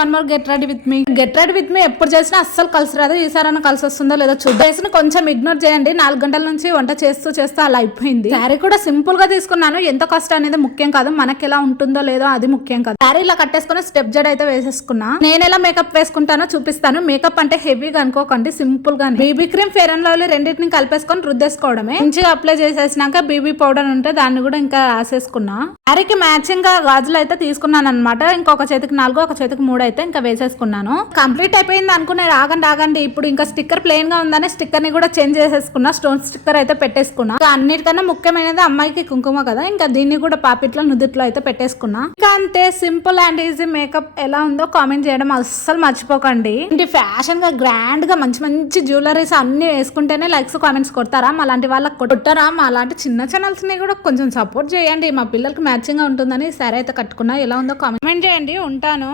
One more get ready with me ఎప్పుడు చేసినా అస్సలు కలిసి రాదు. ఈసారి కలిసి వస్తుందో లేదో చూద్దాం. కొంచెం ఇగ్నోర్ చేయండి. 4 గంటల నుంచి వంట చేస్తూ అలా అయిపోయింది. శారీ కూడా సింపుల్ గా తీసుకున్నాను. ఎంత కాస్ట్ అనేది ముఖ్యం కాదు, మనకి ఎలా ఉంటుందో లేదో అది ముఖ్యం కాదు. శారీ ఇలా కట్టేసుకుని స్టెప్ జడ్ అయితే వేసేసుకున్నా. నేను ఎలా మేకప్ వేసుకుంటానో చూపిస్తాను. మేకప్ అంటే హెవీగా అనుకోకండి, సింపుల్ గా BB cream, Fair and Lovely రెండింటిని కలిపేసుకొని రుద్దేసుకోవడమే. మంచిగా అప్లై చేసేసినాక బీబీ పౌడర్ ఉంటే దాన్ని కూడా ఇంకా రాసేసుకున్నా. శారీకి మ్యాచింగ్ గా గాజులు అయితే తీసుకున్నాను అనమాట. ఇంకొక చేతికి 4, ఒక చేతికి 3 అయితే ఇంకా వేసేసుకున్నాను. కంప్లీట్ అయిపోయింది అనుకునే ఆగండి. ఇప్పుడు ఇంకా స్టిక్కర్ ప్లెయిన్ గా ఉందని స్టిక్కర్ ని కూడా చేంజ్ చేసేసుకున్నా. స్టోన్ స్టిక్కర్ అయితే పెట్టేసుకున్నా. ఇంకా అన్నిటికన్నా ముఖ్యమైనది అమ్మాయికి కుంకుమ కదా, ఇంకా దీన్ని కూడా పాపిట్లో నుదుట్లో అయితే పెట్టేసుకున్నా. ఇంకా అంతే, సింపుల్ అండ్ ఈజీ మేకప్. ఎలా ఉందో కామెంట్ చేయడం అస్సలు మర్చిపోకండి. ఇంటి ఫ్యాషన్ గా గ్రాండ్ గా మంచి జ్యువెలరీస్ అన్ని వేసుకుంటేనే లైక్స్ కామెంట్స్ కొడతారా? అలాంటి వాళ్ళకి కొట్టారా? అలాంటి చిన్న ఛానల్స్ ని కూడా కొంచెం సపోర్ట్ చేయండి. మా పిల్లలకి మ్యాచింగ్ గా ఉంటుందని సరే అయితే కట్టుకున్నా. ఎలా ఉందో కామెంట్ చేయండి. ఉంటాను.